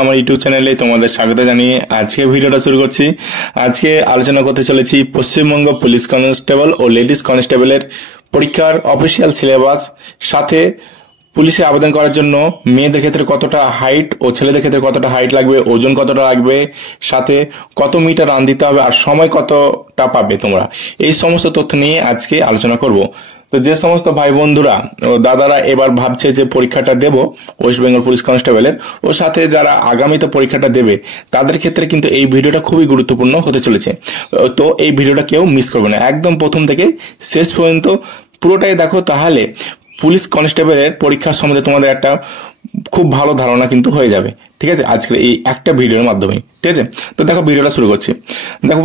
আমার ইউটিউব চ্যানেলে তোমাদের স্বাগত জানিয়ে আজকে ভিডিওটা শুরু করছি। আজকে আলোচনা করতে চলেছি পশ্চিমবঙ্গ পুলিশ কনস্টেবল ও লেডিস কনস্টেবলের পরীক্ষার অফিসিয়াল সিলেবাস, সাথে পুলিশে আবেদন করার জন্য মেয়েদের ক্ষেত্রে কতটা হাইট ও ছেলেদের ক্ষেত্রে কতটা হাইট লাগবে, ওজন কতটা লাগবে, সাথে কত মিটার রান দিতে হবে আর সময় কতটা পাবে তোমরা, এই সমস্ত তথ্য নিয়ে আজকে আলোচনা করব। তো যে সমস্ত ভাই বন্ধুরা ও দাদারা এবার ভাবছে যে পরীক্ষাটা দেব ওয়েস্ট বেঙ্গল পুলিশ কনস্টেবলের, ও সাথে যারা আগামীতে পরীক্ষাটা দেবে তাদের ক্ষেত্রে কিন্তু এই ভিডিওটা খুবই গুরুত্বপূর্ণ হতে চলেছে। তো এই ভিডিওটা কেউ মিস করবে না, একদম প্রথম থেকে শেষ পর্যন্ত পুরোটাই দেখো, তাহলে পুলিশ কনস্টেবলের পরীক্ষার সম্বন্ধে তোমাদের একটা খুব ভালো ধারণা কিন্তু হয়ে যাবে। ঠিক আছে, আজকের এই একটা ভিডিওর মাধ্যমে। ঠিক আছে, তো দেখো ভিডিওটা শুরু করছি। দেখো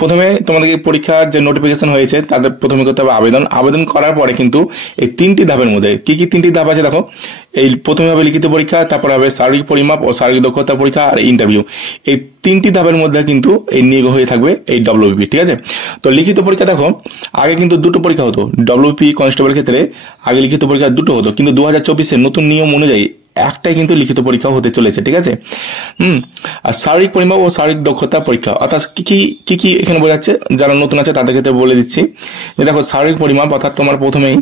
প্রথমে তোমাদেরকে পরীক্ষার যে নোটিফিকেশন হয়েছে তাদের প্রথমে করতে হবে আবেদন করার পরে কিন্তু এই তিনটি ধাপের মধ্যে কি কি তিনটি ধাপ আছে দেখো। এই প্রথমে হবে লিখিত পরীক্ষা, তারপর হবে শারীরিক পরিমাপ ও শারীরিক দক্ষতা পরীক্ষা আর ইন্টারভিউ। এই তিনটি ধাপের মধ্যে কিন্তু এই নিয়োগ হয়ে থাকবে এই ডব্লিউপি। ঠিক আছে, তো লিখিত পরীক্ষা দেখো, আগে কিন্তু দুটো পরীক্ষা হতো ডব্লিউপি কনস্টেবলের ক্ষেত্রে, আগে লিখিত পরীক্ষা দুটো হতো, কিন্তু 2024-এর নতুন নিয়ম অনুযায়ী একটাই কিন্তু লিখিত পরীক্ষা হতে চলেছে। ঠিক আছে, আর শারীরিক পরিমাপ ও শারীরিক দক্ষতা পরীক্ষা অর্থাৎ কি কি এখানে বোঝাচ্ছে, যারা নতুন আছে তাদের ক্ষেত্রে বলে দিচ্ছি। দেখো শারীরিক পরিমাপ অর্থাৎ তোমার প্রথমেই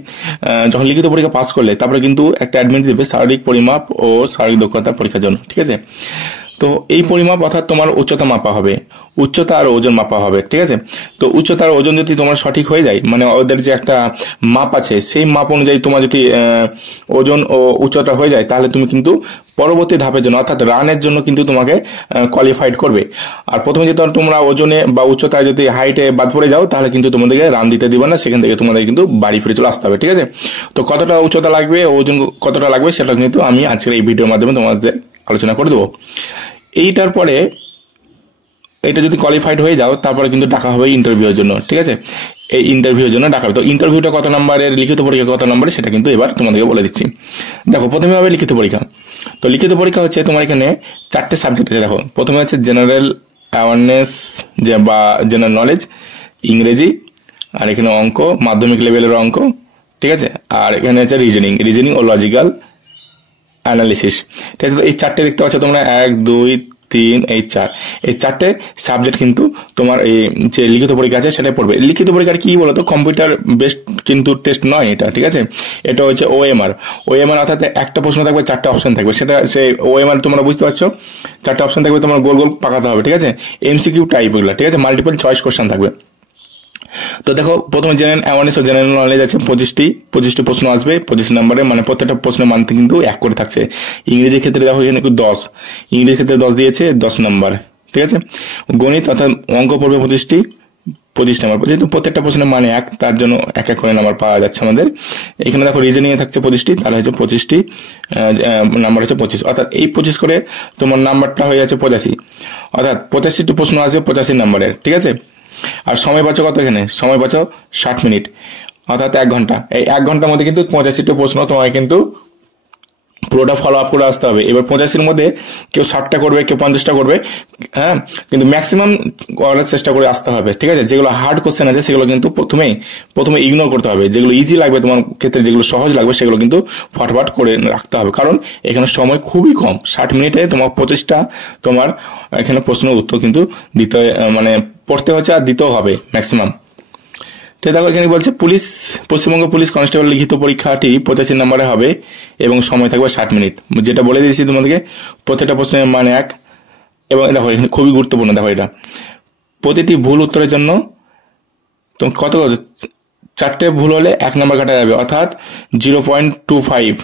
যখন লিখিত পরীক্ষা পাস করলে তারপরে কিন্তু একটা অ্যাডমিট দেবে শারীরিক পরিমাপ ও শারীরিক দক্ষতা পরীক্ষার জন্য। ঠিক আছে, তো এই পরিমাপ অর্থাৎ তোমার উচ্চতা মাপা হবে, উচ্চতা আর ওজন মাপা হবে। ঠিক আছে, তো উচ্চতা আর ওজন যদি তোমার সঠিক হয়ে যায়, মানে ওদের যে একটা মাপ আছে সেই মাপ অনুযায়ী তোমার যদি ওজন ও উচ্চতা হয়ে যায়, তাহলে তুমি কিন্তু পরবর্তী ধাপের জন্য অর্থাৎ রানের জন্য কিন্তু তোমাকে কোয়ালিফাইড করবে। আর প্রথমে যদি তোমরা ওজনে বা উচ্চতায় যদি হাইটে বাদ পড়ে যাও, তাহলে কিন্তু তোমাদেরকে রান দিতে দিবে না, সেখান থেকে তোমাদের কিন্তু বাড়ি ফিরে চলে আসতে হবে। ঠিক আছে, তো কতটা উচ্চতা লাগবে, ওজন কতটা লাগবে, সেটা কিন্তু আমি আজকের এই ভিডিওর মাধ্যমে তোমাদের আলোচনা করে দেবো। এইটার পরে এটা যদি কোয়ালিফাইড হয়ে যাও, তারপরে কিন্তু ডাকা হবে ইন্টারভিউর জন্য। ঠিক আছে, এই ইন্টারভিউর জন্য ডাকা হবে। তো ইন্টারভিউটা কত নম্বরের, লিখিত পরীক্ষা কত নম্বরে, সেটা কিন্তু এবার তোমাদেরকে বলে দিচ্ছি। দেখো প্রথমে হবে লিখিত পরীক্ষা। তো লিখিত পরীক্ষা হচ্ছে তোমার এখানে চারটে সাবজেক্ট আছে। দেখো প্রথমে হচ্ছে জেনারেল অ্যাওয়ারনেস যে বা জেনারেল নলেজ, ইংরেজি, আর এখানে অঙ্ক, মাধ্যমিক লেভেলের অঙ্ক। ঠিক আছে, আর এখানে হচ্ছে রিজনিং ও লজিক্যাল অ্যানালিসিস। ঠিক আছে, তো এই চারটে দেখতে পাচ্ছ তোমরা, 1 2 3 এই চারটে সাবজেক্ট কিন্তু তোমার এই যে লিখিত পরীক্ষা আছে সেটাই পড়বে। লিখিত পরীক্ষার কি বলতো, কম্পিউটার বেসড কিন্তু টেস্ট নয় এটা। ঠিক আছে, এটা হচ্ছে ওএমআর অর্থাৎ একটা প্রশ্ন থাকবে, চারটে অপশন থাকবে। সেটা সেই ওএমআর তোমরা বুঝতে পারছো, চারটে অপশন থাকবে, তোমার গোল গোল পাকাতে হবে। ঠিক আছে, এমসিকিউ টাইপ এগুলো। ঠিক আছে, মাল্টিপল চয়েস কোশ্চেন থাকবে। তো দেখো প্রথমে জেনারেল অ্যাওয়ারনেস ও জেনারেল নলেজ আছে, 25টি প্রশ্ন আসবে 25 নম্বরে, মানে প্রত্যেকটা প্রশ্নের মান কিন্তু 1 করে থাকছে। ইংরেজির ক্ষেত্রে দেখো এখানে 10, ইংরেজির ক্ষেত্রে 10 দিয়েছে, 10 নম্বর। ঠিক আছে, গণিত অর্থাৎ অঙ্ক পড়বে 25 নম্বর, যেহেতু প্রত্যেকটা প্রশ্নের মানে 1, তার জন্য 1 করে নাম্বার পাওয়া যাচ্ছে আমাদের। এখানে দেখো রিজনিংয়ে থাকছে 25টি, তাহলে হচ্ছে 25টি নাম্বার হচ্ছে 25, অর্থাৎ এই 25 করে তোমার নাম্বারটা হয়ে যাচ্ছে 85, অর্থাৎ 85টি প্রশ্ন আসবে 85 নম্বরের। ঠিক আছে, আর সময় বাঁচো কত, এখানে সময় বাঁচো 60 মিনিট, অর্থাৎ 1 ঘন্টা। এই 1 ঘন্টার মধ্যে কিন্তু 85টি প্রশ্ন তোমায় কিন্তু পুরোটা ফলো আপ করে আসতে হবে। এবার 85-র মধ্যে কেউ 60টা করবে, কেউ 50টা করবে, হ্যাঁ, কিন্তু ম্যাক্সিমাম করার চেষ্টা করে আসতে হবে। ঠিক আছে, যেগুলো হার্ড কোশ্চেন আছে সেগুলো কিন্তু প্রথমে ইগনোর করতে হবে। যেগুলো ইজি লাগবে তোমার ক্ষেত্রে, যেগুলো সহজ লাগবে সেগুলো কিন্তু ফটফট করে রাখতে হবে, কারণ এখানে সময় খুবই কম। 60 মিনিটে তোমার 25টা তোমার এখানে প্রশ্নের উত্তর কিন্তু দিতে মানে পড়তে হচ্ছে আর দিতেও হবে ম্যাক্সিমাম। তো দেখো এখানে বলছে পশ্চিমবঙ্গ পুলিশ কনস্টেবল লিখিত পরীক্ষাটি 85 নম্বরে হবে এবং সময় থাকবে 60 মিনিট। যেটা বলে দিয়েছি তোমাদেরকে, প্রত্যেকটা প্রশ্নের মান 1। এবং দেখো এখানে খুবই গুরুত্বপূর্ণ, দেখো এটা প্রতিটি ভুল উত্তরের জন্য তুমি কত 4টে ভুল হলে 1 নম্বর কাটা যাবে, অর্থাৎ 0.25।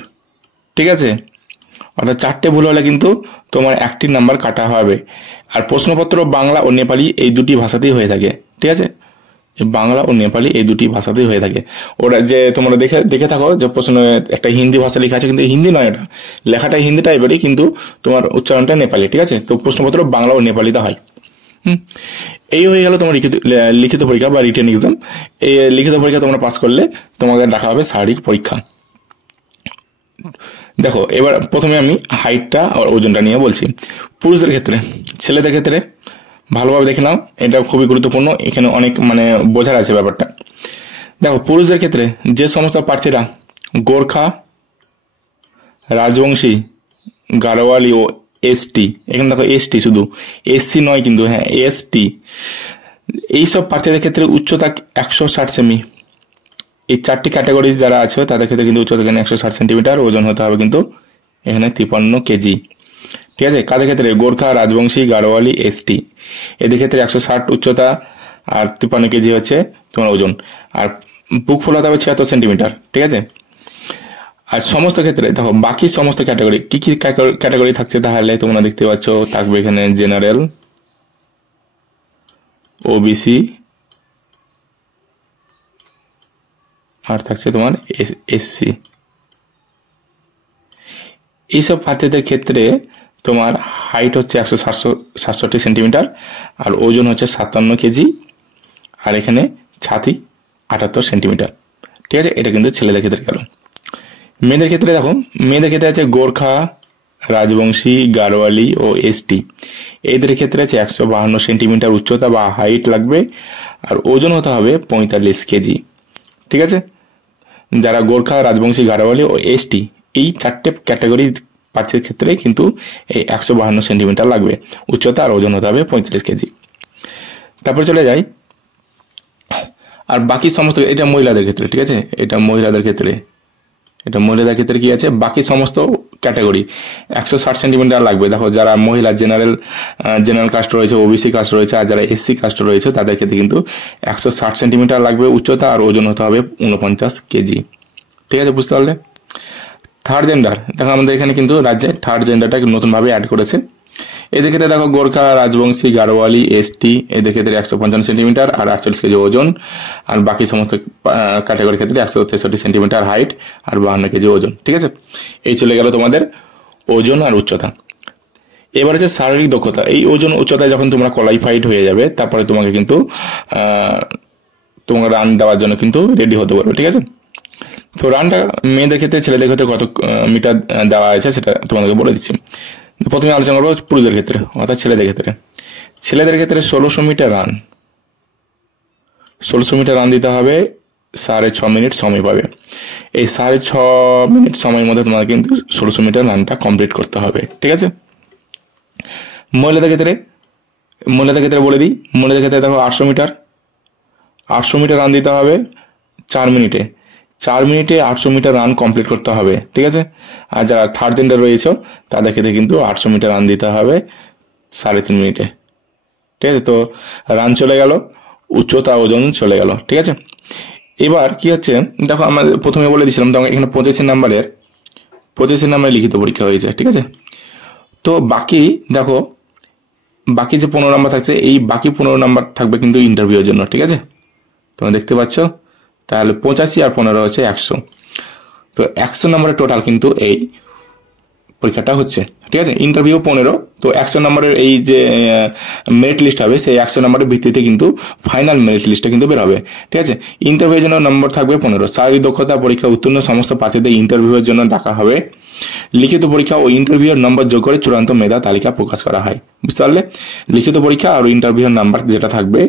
ঠিক আছে, অর্থাৎ 4টে ভুল হলে কিন্তু তোমার 1টি নাম্বার কাটা হবে। আর প্রশ্নপত্র বাংলা ও নেপালি এই দুটি ভাষাতেই হয়ে থাকে। ঠিক আছে, বাংলা ও নেপালি এই দুটি ভাষাতেই হয়ে থাকে। ওরা যে তোমরা দেখে থাকো যে প্রশ্ন একটা হিন্দি ভাষা লেখা আছে, কিন্তু হিন্দি নয়, এটা লেখাটা হিন্দি টাইপেরই, কিন্তু তোমার উচ্চারণটা নেপালি। ঠিক আছে, তো প্রশ্নপত্র বাংলা ও নেপালিতে হয়। এই হয়ে গেল তোমার লিখিত পরীক্ষা বা রিটেন এক্সাম। এই লিখিত পরীক্ষা তোমরা পাস করলে তোমাদের ডাকা হবে শারীরিক পরীক্ষা। দেখো এবার প্রথমে আমি হাইটটা আর ওজনটা নিয়ে বলছি। পুরুষদের ক্ষেত্রে, ছেলেদের ক্ষেত্রে ভালোভাবে দেখে নাও, এটা খুবই গুরুত্বপূর্ণ, এখানে অনেক মানে বোঝার আছে ব্যাপারটা। দেখো পুরুষদের ক্ষেত্রে যে সমস্ত প্রার্থীরা গোর্খা, রাজবংশী, গাড়োয়ালি ও এসটি, এখানে দেখো এসটি শুধু, এসসি নয় কিন্তু, হ্যাঁ এসটি, এইসব প্রার্থীদের ক্ষেত্রে উচ্চতা 160 সেমি। এই 4টি ক্যাটাগরি যারা আছে তাদের ক্ষেত্রে কিন্তু উচ্চতা এখানে 160 সেন্টিমিটার, ওজন হতে হবে কিন্তু এখানে 53 কেজি। ঠিক আছে, কাদের ক্ষেত্রে? গোর্খা, রাজবংশী, গাড়োয়ালি, এসটি, এদের ক্ষেত্রে 160 উচ্চতা আর 53 কেজি হচ্ছে তোমার ওজন। আর বুক ফুল হতে হবে 76 সেন্টিমিটার। ঠিক আছে, আর সমস্ত ক্ষেত্রে দেখো বাকি সমস্ত ক্যাটাগরি কি কি ক্যাটাগরি থাকছে তাহলে তোমরা দেখতে পাচ্ছ। থাকবে এখানে জেনারেল, ওবিসি, আর থাকছে তোমার এসসি। এইসব প্রার্থীদের ক্ষেত্রে তোমার হাইট হচ্ছে 167 সেন্টিমিটার, আর ওজন হচ্ছে 57 কেজি, আর এখানে ছাতি 78 সেন্টিমিটার। ঠিক আছে, এটা কিন্তু ছেলেদের ক্ষেত্রে গেল। মেয়েদের ক্ষেত্রে দেখো, মেয়েদের ক্ষেত্রে আছে গোর্খা, রাজবংশী, গাড়োয়ালি ও এসটি, এদের ক্ষেত্রে আছে 152 সেন্টিমিটার উচ্চতা বা হাইট লাগবে, আর ওজন হতে হবে 45 কেজি। ঠিক আছে, যারা গোর্খা, রাজবংশী, গাড়োয়ালি ও এসটি এই 4টে ক্যাটাগরি প্রার্থীর ক্ষেত্রে কিন্তু এই 152 সেন্টিমিটার লাগবে উচ্চতা, আর ওজন হতে হবে 45 কেজি। তারপর চলে যাই, আর বাকি সমস্ত, এটা মহিলাদের ক্ষেত্রে। ঠিক আছে, এটা মহিলাদের ক্ষেত্রে কি আছে, বাকি সমস্ত ক্যাটাগরি 160 সেন্টিমিটার লাগবে। দেখো যারা মহিলা জেনারেল কাস্ট রয়েছে, ওবিসি কাস্ট রয়েছে, আর যারা এসসি কাস্ট রয়েছে তাদের ক্ষেত্রে কিন্তু 160 সেন্টিমিটার লাগবে উচ্চতা, আর ওজন হতে হবে 49 কেজি। ঠিক আছে, বুঝতে পারলে। থার্ড জেন্ডার, দেখো আমাদের এখানে কিন্তু রাজ্যে থার্ড জেন্ডারটা নতুনভাবে অ্যাড করেছে। এদের ক্ষেত্রে দেখো গোর্খা, রাজবংশী, গাড়োয়ালি, এসটি এদের ক্ষেত্রে 155 সেন্টিমিটার আর 48 কেজি ওজন, আর বাকি সমস্ত ক্যাটাগরির ক্ষেত্রে 163 সেন্টিমিটার হাইট আর 52 কেজি ওজন। ঠিক আছে, এই চলে গেল তোমাদের ওজন আর উচ্চতা। এবার হচ্ছে শারীরিক দক্ষতা। এই ওজন উচ্চতায় যখন তোমরা কোয়ালিফাইড হয়ে যাবে তারপরে তোমাকে কিন্তু তোমাকে রান দেওয়ার জন্য কিন্তু রেডি হতে পারবে। ঠিক আছে, তো রানটা মেয়েদের ক্ষেত্রে, ছেলেদের ক্ষেত্রে কত মিটার দেওয়া আছে সেটা তোমাদেরকে বলে দিচ্ছি। প্রথমে আলোচনা করবো পুরুষদের ক্ষেত্রে, অর্থাৎ ছেলেদের ক্ষেত্রে। ছেলেদের ক্ষেত্রে 1600 মিটার রান, 1600 মিটার রান দিতে হবে, 6.5 মিনিট সময় পাবে। এই 6.5 মিনিট সময়ের মধ্যে তোমার কিন্তু 1600 মিটার রানটা কমপ্লিট করতে হবে। ঠিক আছে, মহিলাদের ক্ষেত্রে বলে দিই, মহিলাদের ক্ষেত্রে দেখো 800 মিটার রান দিতে হবে 4 মিনিটে। 4 মিনিটে 800 মিটার রান কমপ্লিট করতে হবে। ঠিক আছে, আর যারা থার্ড জেন্ডার রয়েছে তাদের ক্ষেত্রে কিন্তু 800 মিটার রান দিতে হবে 3.5 মিনিটে। ঠিক আছে, তো রান চলে গেল, উচ্চতা ওজন চলে গেল। ঠিক আছে, এবার কি হচ্ছে দেখো, আমাদের প্রথমে বলে দিয়েছিলাম তখন এখানে 85 নাম্বারের লিখিত পরীক্ষা হয়েছে। ঠিক আছে, তো বাকি দেখো, বাকি যে 15 নাম্বার থাকছে, এই বাকি 15 নাম্বার থাকবে কিন্তু ইন্টারভিউর জন্য। ঠিক আছে, তোমরা দেখতে পাচ্ছ, তাহলে 85 আর 15 হচ্ছে 100, তো 100 নম্বরের টোটাল কিন্তু এই পরীক্ষাটা হচ্ছে। ঠিক আছে, ইন্টারভিউ 15, তো 100 নম্বরের এই যে মেরিট লিস্ট হবে সেই 100 নম্বরের ভিত্তিতে কিন্তু ফাইনাল মেরিট লিস্টটা কিন্তু বের হবে। ঠিক আছে, ইন্টারভিউয়ের জন্য নম্বর থাকবে 15। শারীরিক দক্ষতা পরীক্ষা উত্তীর্ণ সমস্ত প্রার্থীদের ইন্টারভিউয়ের জন্য ডাকা হবে। লিখিত পরীক্ষা ও ইন্টারভিউয়ের নম্বর যোগ করে চূড়ান্ত মেধা তালিকা প্রকাশ করা হয়। বুঝতে পারলে, লিখিত পরীক্ষা আর ইন্টারভিউয়ের নাম্বার যেটা থাকবে,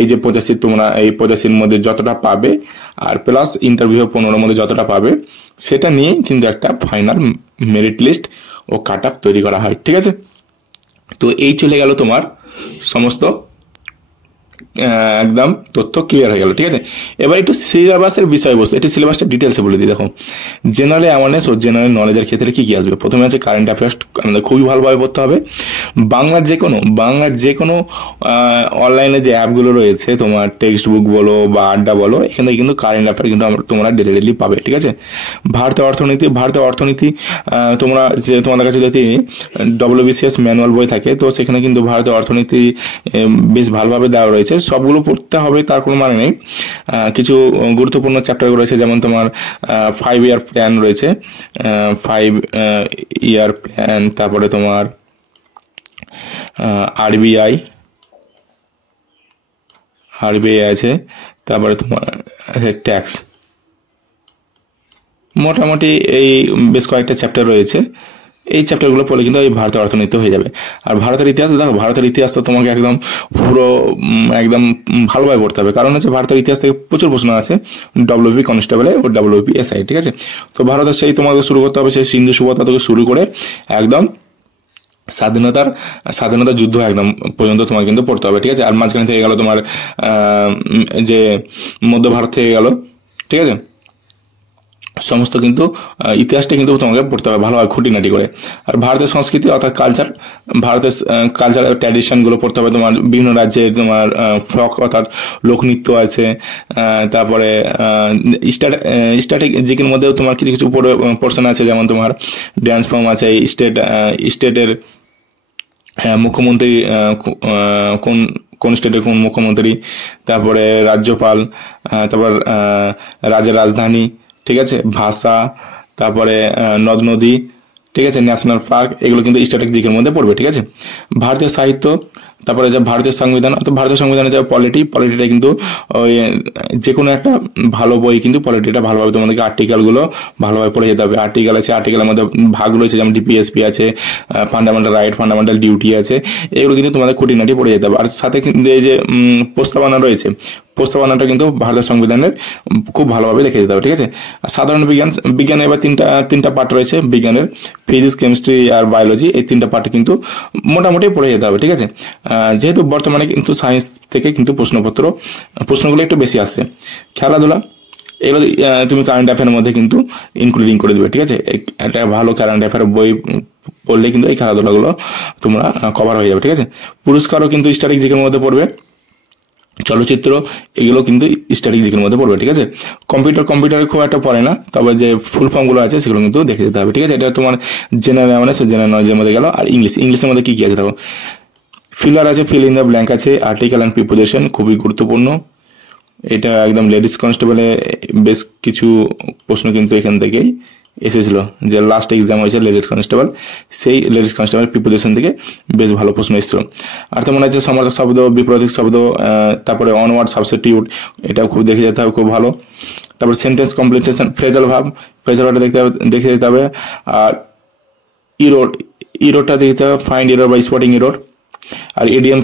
এই যে 85 তোমরা এই 85-র মধ্যে যতটা পাবে আর প্লাস ইন্টারভিউ 15-র মধ্যে যতটা পাবে সেটা নিয়ে কিন্তু একটা ফাইনাল মেরিট লিস্ট ও কাট অফ তৈরি করা হয়। ঠিক আছে, তো এই চলে গেল তোমার সমস্ত একদম তথ্য ক্লিয়ার হয়ে গেল। ঠিক আছে, এবার একটু সিলেবাসের বিষয়বস্তু, এটি সিলেবাসটা ডিটেলসে বলে দিই। দেখো, জেনারেল অ্যাওয়ারনেস ও জেনারেল নলেজের ক্ষেত্রে কি কি আসবে। প্রথমে আছে কারেন্ট অ্যাফেয়ার্স, আমাদের খুবই ভালোভাবে পড়তে হবে। বাংলার যে কোনো অনলাইনে যে অ্যাপগুলো রয়েছে, তোমার টেক্সট বুক বলো বা আড্ডা বলো, এখানে কিন্তু কারেন্ট অ্যাফেয়ার কিন্তু তোমরা ডেলি পাবে। ঠিক আছে, ভারতের অর্থনীতি তোমরা যে তোমাদের কাছে যদি WBCS ম্যানুয়াল বই থাকে, তো সেখানে কিন্তু ভারতের অর্থনীতি বেশ ভালোভাবে দেওয়া রয়েছে। সবগুলো পড়তে হবে তার কোনো মানে নেই, কিছু গুরুত্বপূর্ণ চ্যাপ্টার রয়েছে, যেমন তোমার 5 ইয়ার প্ল্যান রয়েছে, 5 ইয়ার প্ল্যান, তারপরে তোমার আরবিআই আছে, তারপরে তোমার ট্যাক্স, মোটামুটি এই বেশ কয়েকটা চ্যাপ্টার রয়েছে। এই চ্যাপ্টারগুলো পড়লে কিন্তু এই ভারতের অর্থনীতি হয়ে যাবে। আর ভারতের ইতিহাস, দেখো ভারতের ইতিহাস তো তোমাকে একদম পুরো একদম ভালোভাবে পড়তে হবে, কারণ হচ্ছে ভারতের ইতিহাস থেকে প্রচুর প্রশ্ন আছে WP কনস্টেবলে ও WP SI। ঠিক আছে, তো ভারতের সেই তোমাকে শুরু করতে হবে সেই সিন্ধু সভ্যতা থেকে শুরু করে একদম স্বাধীনতা যুদ্ধ একদম পর্যন্ত তোমার কিন্তু পড়তে হবে, ঠিক আছে। আর মাঝখানে থেকে গেল তোমার যে মধ্য ভারত থেকে গেল, ঠিক আছে। সমস্ত কিন্তু ইতিহাসটা কিন্তু তোমাকে পড়তে হবে ভালোভাবে খুঁটিনাটি করে। আর ভারতের সংস্কৃতি অর্থাৎ ভারতের কালচার ট্র্যাডিশনগুলো পড়তে হবে। তোমার বিভিন্ন রাজ্যে তোমার ফ্লক অর্থাৎ লোকনৃত্য আছে, তারপরে স্ট্র্যাটেজিকের মধ্যেও তোমার কিছু কিছু পোর্শন আছে, যেমন তোমার ড্যান্স ফর্ম আছে, স্টেটের মুখ্যমন্ত্রী কোন কোন স্টেটের কোন মুখ্যমন্ত্রী, তারপরে রাজ্যপাল, তারপর রাজ্যের রাজধানী, ঠিক আছে, ভাষা, তারপরে নদ নদী, ঠিক আছে, ন্যাশনাল পার্ক, এগুলো কিন্তু স্ট্র্যাটেজিকের মধ্যে পড়বে, ঠিক আছে। ভারতীয় সাহিত্য, তারপরে যে ভারতীয় সংবিধান, অর্থাৎ ভারতীয় সংবিধানে যে পলিটিটা কিন্তু ওই যে কোনো একটা ভালো বই কিন্তু পলিটিটা ভালোভাবে তোমাদেরকে আর্টিকেলগুলো ভালোভাবে পড়ে যেতে হবে। আর্টিকেল আছে, আর্টিকেলের মধ্যে ভাগ রয়েছে, যেমন ডিপিএসপি আছে, ফান্ডামেন্টাল রাইট, ফান্ডামেন্টাল ডিউটি আছে, এগুলো কিন্তু তোমাদের খুঁটিনাটি পড়ে যেতে হবে। আর সাথে কিন্তু এই যে প্রস্তাবনা রয়েছে, প্রস্তাবনাটা কিন্তু ভারতের সংবিধানের খুব ভালোভাবে দেখে যেতে হবে, ঠিক আছে। আর সাধারণ বিজ্ঞানে এবার তিনটা পার্ট রয়েছে বিজ্ঞানের, ফিজিক্স, কেমিস্ট্রি আর বায়োলজি, এই তিনটা পার্ট কিন্তু মোটামুটি পড়ে যেতে হবে, ঠিক আছে। যেহেতু বর্তমানে কিন্তু সায়েন্স থেকে কিন্তু প্রশ্নগুলো একটু বেশি আসে। খেলাধুলা, এগুলো তুমি কারেন্ট অ্যাফেয়ারের মধ্যে কিন্তু ইনক্লুডিং করে দেবে, ঠিক আছে। একটা ভালো কারেন্ট অ্যাফেয়ার বই পড়লে কিন্তু এই খেলাধুলাগুলো তোমরা কভার হয়ে যাবে, ঠিক আছে। পুরস্কারও কিন্তু স্ট্র্যাটেজিকের মধ্যে পড়বে, চলচ্চিত্র, এগুলো কিন্তু স্ট্র্যাটেজিকের মধ্যে পড়বে, ঠিক আছে। কম্পিউটারে খুব একটা পড়ে না, তবে যে ফুল ফর্মগুলো আছে সেগুলো কিন্তু দেখে যেতে হবে, ঠিক আছে। এটা তোমার জেনারেল অ্যাওয়ারনেস, জেনারেল নলেজের মধ্যে গেল। আর ইংলিশের মধ্যে কি আছে দেখো, ফিলার আছে, ফিল ইন দ্য ব্ল্যাঙ্ক আছে, আর্টিকেল অ্যান্ড প্রিপোজিশন খুবই গুরুত্বপূর্ণ। এটা একদম লেডিস কনস্টেবলে বেশ কিছু প্রশ্ন কিন্তু এখান থেকেই এসেছিল, যে লাস্ট এক্সাম হয়েছে লেডিস কনস্টেবল, সেই লেডিস কনস্টেবল প্রিপোজিশন থেকে বেশ ভালো প্রশ্ন এসেছিল। আর তোমার আছে সমার্থক শব্দ, বিপরীত শব্দ, তারপরে অনওয়ার্ড সাবস্টিটিউট, এটাও খুব দেখে যেতে হবে, খুব ভালো। তারপর সেন্টেন্স কমপ্লিটেশন, ফ্রেজাল ভার্বটা দেখে যেতে হবে। আর ইরোরটা দেখতে হবে, ফাইন্ড এরর বা স্পটিং এরর। আর ইডিএম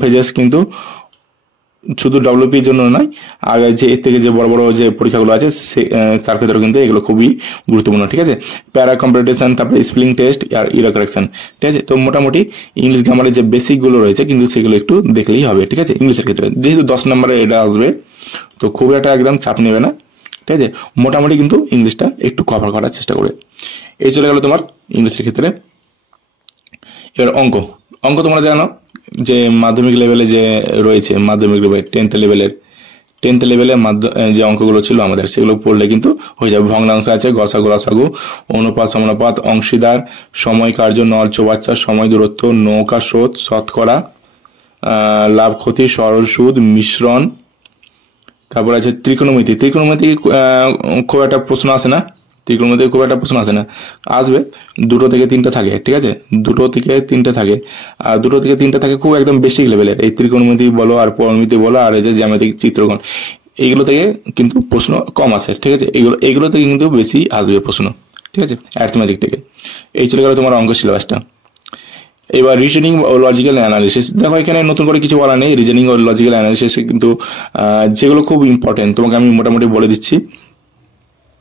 ফ্রেজেস কিন্তু শুধু ডব্লিউপির জন্য নয়, আগে যে এর থেকে যে বড় বড় যে পরীক্ষাগুলো আছে তার ক্ষেত্রেও কিন্তু এগুলো খুবই গুরুত্বপূর্ণ, ঠিক আছে। প্যারা কম্পিটিশন, তারপরে স্পেলিং টেস্ট আর ইরর কারেকশন, ঠিক আছে। তো মোটামুটি ইংলিশ গ্রামারের যে বেসিকগুলো রয়েছে কিন্তু সেগুলো একটু দেখলেই হবে, ঠিক আছে। ইংলিশের ক্ষেত্রে যেহেতু 10 নম্বরে এটা আসবে, তো খুব একটা একদম চাপ নেবে না, ঠিক আছে। মোটামুটি কিন্তু ইংলিশটা একটু কভার করার চেষ্টা করবে। এই চলে গেল তোমার ইংলিশের ক্ষেত্রে। এবার অঙ্ক তোমরা জানো যে মাধ্যমিক লেভেলে যে রয়েছে, মাধ্যমিক লেভেল 10th লেভেলে যে অঙ্কগুলো ছিল আমাদের, সেগুলো পড়লে কিন্তু হয়ে যাবে। ভগ্নাংশ আছে, গসাগু লসাগু, অনুপাত সমানুপাত, অংশীদার, সময় কার্য, নল চৌবাচ্চা, সময় দূরত্ব, নৌকা স্রোত, শতকরা, লাভ ক্ষতি, সরল সুদ, মিশ্রণ। তারপর আছে ত্রিকোণমিতি খুব একটা প্রশ্ন আসে না, আসবে 2 থেকে 3টা থাকে, ঠিক আছে। 2 থেকে 3টে থাকে, আর 2 থেকে 3টে থাকে খুব একদম বেসিক লেভেলের, এই ত্রিকোণমিতি বলো আর পরিমিতি বলো আর এই যে জ্যামিতিক চিত্রকোণ, এইগুলো থেকে কিন্তু প্রশ্ন কম আসে, ঠিক আছে। এইগুলো থেকে কিন্তু বেশি আসবে প্রশ্ন, ঠিক আছে, অ্যারিথমেটিক থেকে। এই চলে গেল তোমার অঙ্ক সিলেবাসটা। এবার রিজনিং ও লজিক্যাল অ্যানালিসিস, দেখো এখানে নতুন করে কিছু বলা নেই। রিজনিং ও লজিক্যাল অ্যানালিসিস কিন্তু যেগুলো খুব ইম্পর্টেন্ট তোমাকে আমি মোটামুটি বলে দিচ্ছি।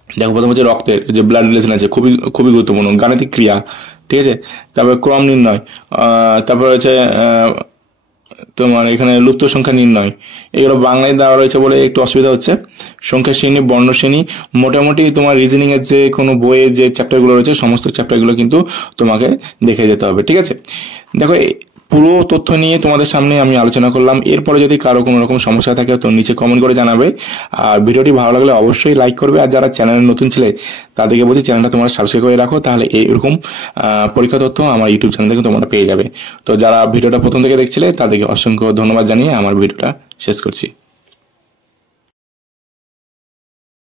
দেখো প্রথম হচ্ছে রক্তের যে ব্লাড রিলেশন আছে, খুবই গুরুত্বপূর্ণ। গাণিতিক ক্রিয়া, ঠিক আছে। তারপরে ক্রম নির্ণয়, তারপরে হচ্ছে তোমার এখানে লুপ্ত সংখ্যা নির্ণয়, এগুলো বাংলায় দেওয়া রয়েছে বলে একটু অসুবিধা হচ্ছে। সংখ্যা শ্রেণী, বর্ণ শ্রেণী, মোটামুটি তোমার রিজনিং এর যে কোনো বইয়ে যে চ্যাপ্টারগুলো রয়েছে সমস্ত চ্যাপ্টারগুলো কিন্তু তোমাকে দেখে যেতে হবে, ঠিক আছে। দেখো পুরো তথ্য নিয়ে তোমাদের সামনে আমি আলোচনা করলাম। এরপরে যদি কারো কোনো রকম সমস্যা থাকে তো নিচে কমেন্ট করে জানাবে। আর ভিডিওটি ভালো লাগলে অবশ্যই লাইক করবে। আর যারা চ্যানেলে নতুন ছিলে তাদেরকে বলছি চ্যানেলটা তোমরা সাবস্ক্রাইব করে রাখো, তাহলে এইরকম পরীক্ষা তথ্য আমার ইউটিউব চ্যানেল থেকে তোমরা পেয়ে যাবে। তো যারা ভিডিওটা প্রথম থেকে দেখছিলে তাদেরকে অসংখ্য ধন্যবাদ জানিয়ে আমার ভিডিওটা শেষ করছি।